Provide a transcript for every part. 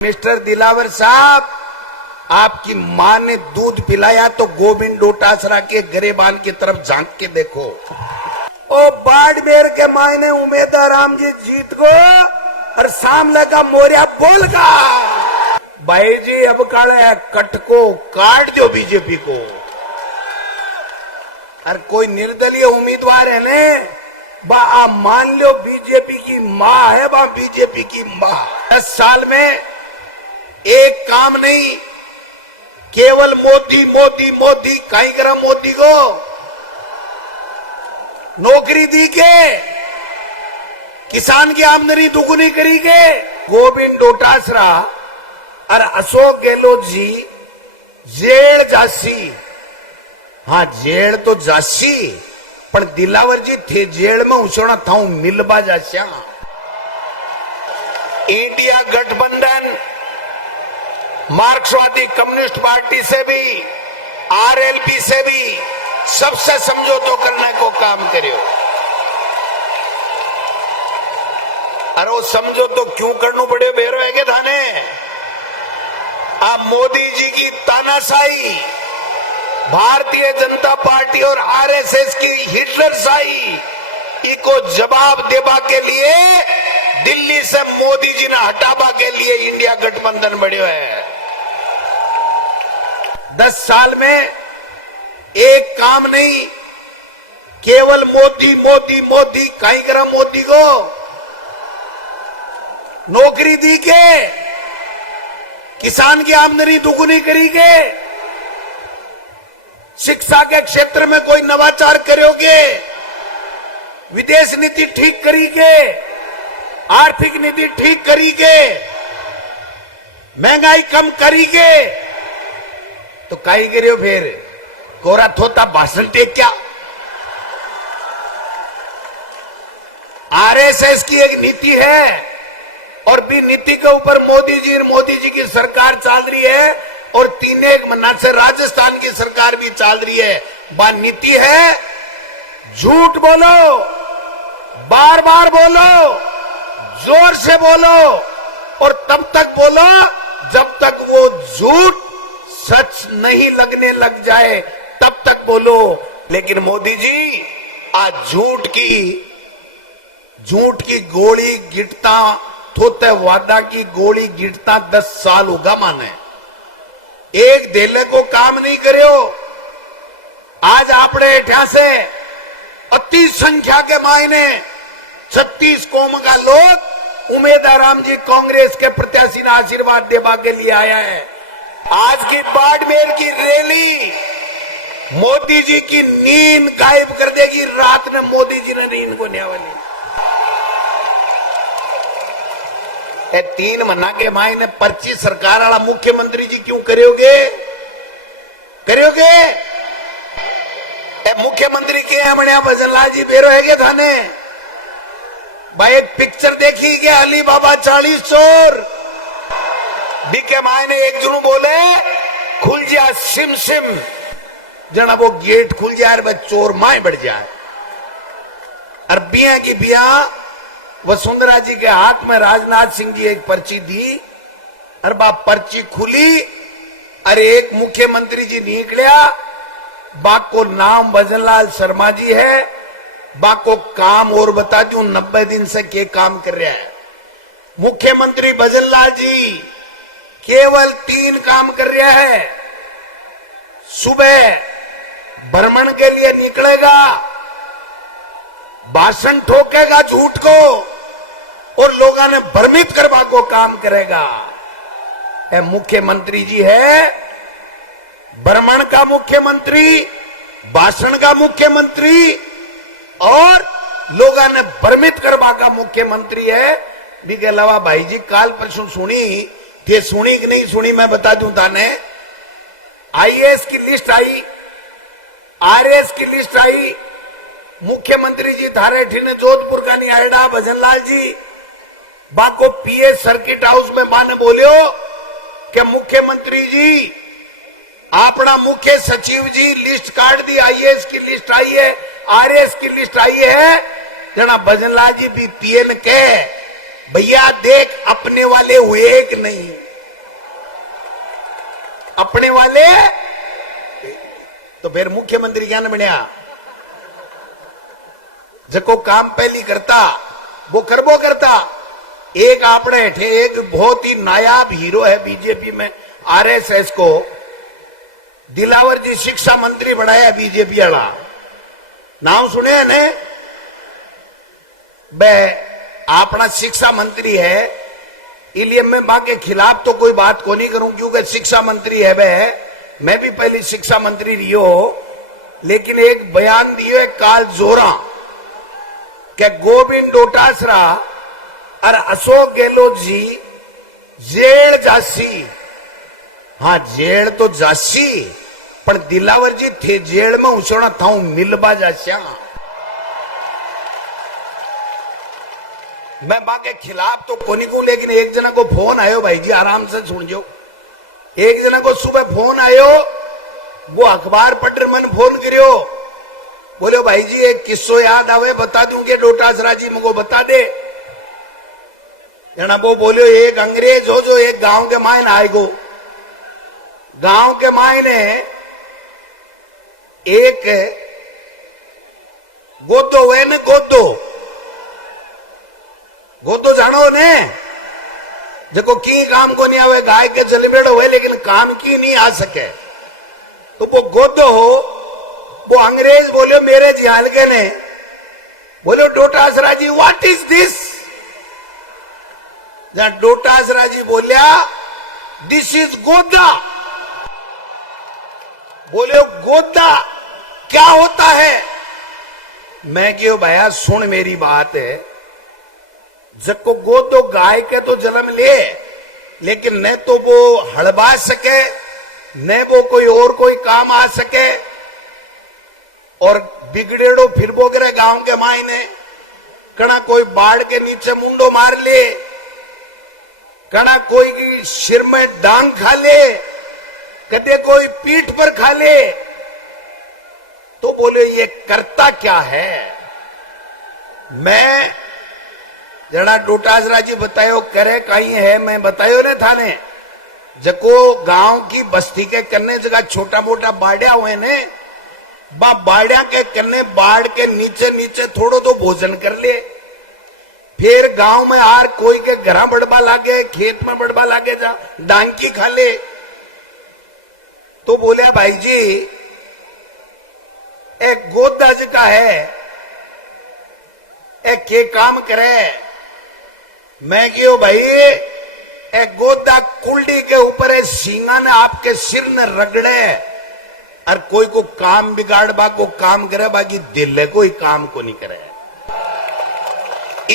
Mister Dilawar साहब, आपकी मां ने दूध पिलाया तो गोविंद डोटासरा के गरेबान की तरफ झांक के देखो। ओ बाड़मेर के मायने उमेदा राम जी जीत को और सामने का मोरिया बोल का भाई जी अब काले कट को काट दो बीजेपी को। और कोई निर्दलीय उम्मीदवार है ने बा आप मान लो बीजेपी की मां है, बा बीजेपी की मां 10 साल में एक काम नहीं, केवल मोदी मोदी मोदी कहीं करा मोदी को नौकरी दी के किसान की आमदनी दुगुनी करी के। गोविंद डोटासरा और अशोक गहलोत जी जेल जासी, हाँ जेल तो जासी पर दिलावर जी थे जेल में उछोड़ा था मिलबा जास्या। इंडिया गठबंधन मार्क्सवादी कम्युनिस्ट पार्टी से भी आरएलपी से भी सबसे समझौता करने को काम करियो। अरे वो समझौतो क्यों करना पड़े बेरो है के थाने? आप मोदी जी की तानाशाही, भारतीय जनता पार्टी और आरएसएस की हिटलरशाही इको जवाब देवा के लिए दिल्ली से मोदी जी ने हटावा के लिए इंडिया गठबंधन बढ़ियो है। 10 साल में एक काम नहीं, केवल मोदी मोदी मोदी कहीं करा मोदी को नौकरी दी के किसान की आमदनी दुगुनी करी के, शिक्षा के क्षेत्र में कोई नवाचार करोगे, विदेश नीति ठीक करी के, आर्थिक नीति ठीक करी के, महंगाई कम करी के, तो काई गिरियो फिर कोरा थोता भाषण टेक क्या? आरएसएस की एक नीति है और भी नीति के ऊपर मोदी जी की सरकार चल रही है और 3 महीना से राजस्थान की सरकार भी चल रही है। वह नीति है झूठ बोलो, बार बार बोलो, जोर से बोलो और तब तक बोलो जब तक वो झूठ सच नहीं लगने लग जाए तब तक बोलो। लेकिन मोदी जी आज झूठ की गोली गिरता थोते वादा की गोली गिरता 10 साल होगा माने एक देले को काम नहीं करियो। आज आपने एठा से अति संख्या के मायने 36 कौम का लोग उमेदा राम जी कांग्रेस के प्रत्याशी ने आशीर्वाद देवा के लिए आया है। आज की बाड़मेर की रैली मोदी जी की नींद गायब कर देगी। रात में मोदी जी ने नींद को न्यावली 3 महीना के मायने पर्ची सरकार वाला मुख्यमंत्री जी क्यों करोगे? मुख्यमंत्री के हमने भजनलाल जी बेरो है के थाने भाई एक पिक्चर देखी के अली बाबा 40 चोर बीके मायने एक जुनू बोले खुल जा सिम सिम जना वो गेट खुल जाए वह चोर माए बढ़ जाए। और बिया की बिया वसुंधरा जी के हाथ में राजनाथ सिंह जी एक पर्ची दी और बाप पर्ची खुली। अरे एक मुख्यमंत्री जी निकलिया, बाको नाम भजनलाल शर्मा जी है, बाको काम और बता दूं 90 दिन से के काम कर रहा है। मुख्यमंत्री भजनलाल जी केवल 3 काम कर रहा है। सुबह भ्रमण के लिए निकलेगा, भाषण ठोकेगा झूठ को और लोगों ने भ्रमित करवा को काम करेगा। मुख्यमंत्री जी है भ्रमण का मुख्यमंत्री, भाषण का मुख्यमंत्री और लोगों ने भ्रमित करवा का मुख्यमंत्री है। भी के अलावा भाई जी काल परसों सुनी थे, सुनी कि नहीं सुनी मैं बता दूं थाने। आईएएस की लिस्ट आई, आरएस की लिस्ट आई, मुख्यमंत्री जी थारे ठीने जोधपुर का नहीं आएडा भजनलाल जी बाको पीए सर्किट हाउस में माने बोलियो कि मुख्यमंत्री जी अपना मुख्य सचिव जी लिस्ट काट दी, आईएएस की लिस्ट आई है, आरएस की लिस्ट आई है। जना भजनलाल जी भी पीए ने कहे भैया देख अपने वाले हुए कि नहीं। ले तो फिर मुख्यमंत्री क्या न बनया। जको काम पहली करता वो करबो करता। एक आपने थे एक बहुत ही नायाब हीरो है बीजेपी में, आरएसएस को दिलावर जी शिक्षा मंत्री बनाया बीजेपी वाला, नाम सुने है ने। बे अपना शिक्षा मंत्री है, इसलिए मैं मां के खिलाफ तो कोई बात को नहीं करूं, क्योंकि शिक्षा मंत्री है बे, मैं भी पहले शिक्षा मंत्री रियो। लेकिन एक बयान दियो काल जोरा कि गोविंद डोटासरा और अशोक गहलोत जी जेल जासी। हाँ जेल तो जासी, पर दिलावर जी थे जेल में उसोना था मिलबा जास्या। मैं मां के खिलाफ तो कोनी को, लेकिन एक जना को फोन आयो, भाई जी आराम से सुन जो। एक जना को सुबह फोन आयो, वो अखबार पढ़ मन फोन करियो, बोलो भाई जी एक किस्सो याद आवे बता दूं के डोटासरा जी मुझको बता दे। जना वो बोलियो एक अंग्रेज हो जो एक गांव के मायन आएगो। गांव के मायने एक गोदो हुए न, गोदो जानो ने, जको की काम को नहीं आवे, गाय के जलबेड़ो हुए लेकिन काम की नहीं आ सके। तो वो गोदो हो, वो अंग्रेज बोलियो मेरे जी हल्के ने, बोलियो डोटासरा जी व्हाट इज दिस। जहां डोटासरा जी बोलिया दिस इज गोदा। बोलियो गोदा क्या होता है। मैं क्यों भैया सुन मेरी बात है, जको गोदो गाय के तो जन्म ले, लेकिन न तो वो हड़बा सके न वो कोई और कोई काम आ सके, और बिगड़ेड़ो फिर वो करे गांव के मायने। कना कोई बाढ़ के नीचे मुंडो मार ले, कना कोई की सिर में डांग खा ले, कदे कोई पीठ पर खा ले। तो बोले ये करता क्या है। मैं जरा डोटासरा जी बतायो करे कहीं है, मैं बतायो ने थाने जको गांव की बस्ती के कन्ने जगह छोटा मोटा बाड़िया हुए ने, बाड़िया के कन्ने बाढ़ के नीचे नीचे थोड़ो तो भोजन कर ले। फिर गांव में आर कोई के घर बढ़बा लागे, खेत में बढ़बा लागे, जा डांकी खा ले। तो बोले भाई जी एक गोदाज का है, एक के काम करे। मैं क्यों भाई एक गोदा कुल्डी के ऊपर है, सींगा ने आपके सिर ने रगड़े, और कोई को काम बिगाड़बा को काम करे, बाकी दिल कोई काम को नहीं करे।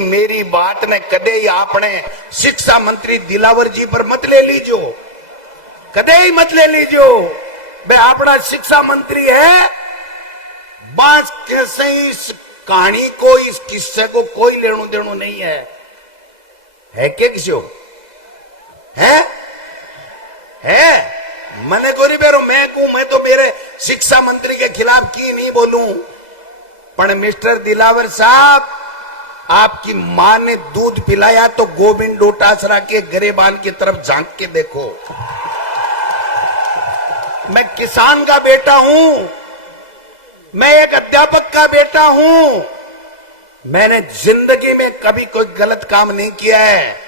मेरी बात ने कदे ही आपने शिक्षा मंत्री दिलावर जी पर मत ले लीजो, कदे ही मत ले लीजो। बे अपना शिक्षा मंत्री है, बांस कैसे इस कहानी को, इस किस्से को कोई लेनो देनो नहीं है क्या किसी को है मने गोरी बेरो मैं कहूं, मैं तो मेरे शिक्षा मंत्री के खिलाफ की नहीं बोलूं, पर मिस्टर दिलावर साहब आपकी मां ने दूध पिलाया तो गोविंद डोटासरा के गरेबान की तरफ झांक के देखो। मैं किसान का बेटा हूं, मैं एक अध्यापक का बेटा हूं, मैंने जिंदगी में कभी कोई गलत काम नहीं किया है।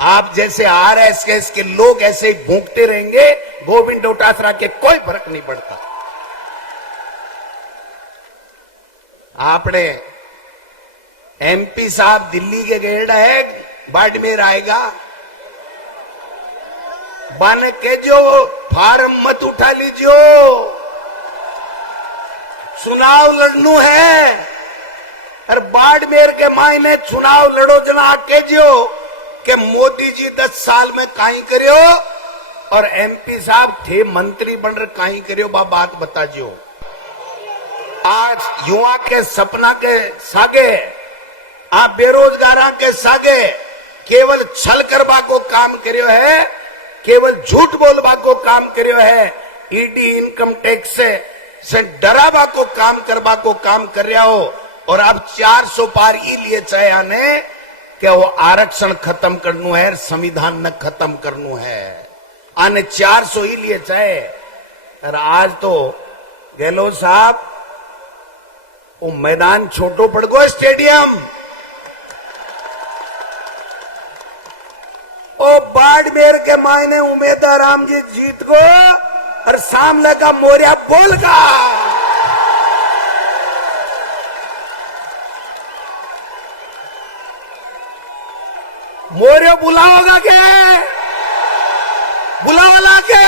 आप जैसे आरएसएस के लोग ऐसे ही भूखते रहेंगे, गोविंद डोटासरा के कोई फर्क नहीं पड़ता। आपने एमपी साहब दिल्ली के गेड़ा है, बाड़मेर आएगा, बन के जो फार्म मत उठा लीजियो, चुनाव लड़नू है, और बाड़मेर के मायने चुनाव लड़ो जना आके जो कि मोदी जी 10 साल में काई करियो, और एमपी साहब थे मंत्री बन रहे काई करियो, बात बता जो। आज युवा के सपना के सागे, आप बेरोजगार के सागे केवल छल करवा को काम करियो है, केवल झूठ बोलवा को काम करियो है, ईडी इनकम टैक्स से डरावा को काम करवा को काम कर रहा हो। और अब 400 पार ही लिए चाहे आने कि वो आरक्षण खत्म करनू है, संविधान न खत्म करनू है, आने 400 ही लिए चाहे। और आज तो गहलोत साहब वो मैदान छोटो पड़ गो स्टेडियम। ओ बाड़मेर के मायने उमेदा राम जी जीत गो और सामने का मोरिया बोल का। मोरियो बुलाओगा के बुलावाला के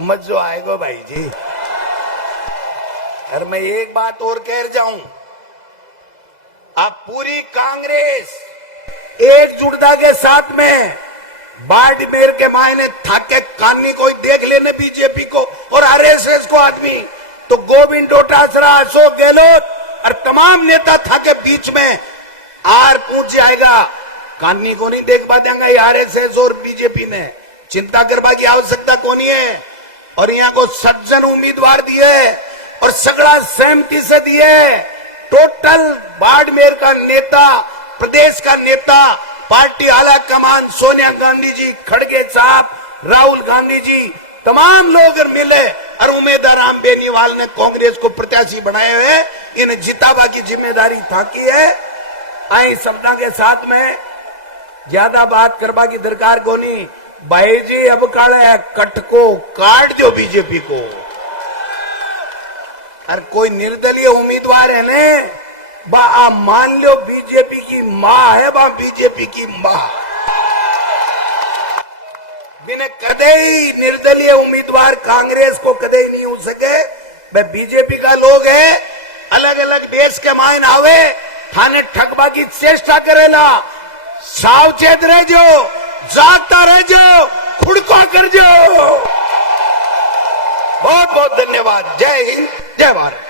मजो आएगा भाई जी। और मैं एक बात और कह जाऊं, आप पूरी कांग्रेस एकजुटता के साथ में बाड़मेर के मायने थाके कानी कोई देख लेने बीजेपी को और आरएसएस को आदमी तो गोविंद डोटासरा, अशोक गहलोत और तमाम नेता थाके बीच में आर पूछ जाएगा। कानी को नहीं देख पा देंगे आरएसएस और बीजेपी ने। चिंता करवा की आवश्यकता कोनी है। और यहाँ को सज्जन उम्मीदवार दिए और सगड़ा सहमति से दिए। टोटल बाड़मेर का नेता, प्रदेश का नेता, पार्टी आला कमान सोनिया गांधी जी, खड़गे साहब, राहुल गांधी जी, तमाम लोग मिले और उमेदा राम बेनीवाल ने कांग्रेस को प्रत्याशी बनाए हुए इन्हें जितावा की जिम्मेदारी थाकी है। आई शब्दा के साथ में ज्यादा बात करवा की दरकार को नहीं। भाई जी अब काले कट को काट दो बीजेपी को। और कोई निर्दलीय उम्मीदवार है ने बा आप मान लो बीजेपी की मां है, बा बीजेपी की मां बिना कदे ही निर्दलीय उम्मीदवार कांग्रेस को कदे ही नहीं हो सके। वह बीजेपी का लोग है, अलग अलग देश के मायन आवे थाने ठगबा की चेष्टा करेला। सावचेत रह जो, जागता रह जो, खुड़का कर जो। बहुत बहुत धन्यवाद। जय हिंद, जय भारत।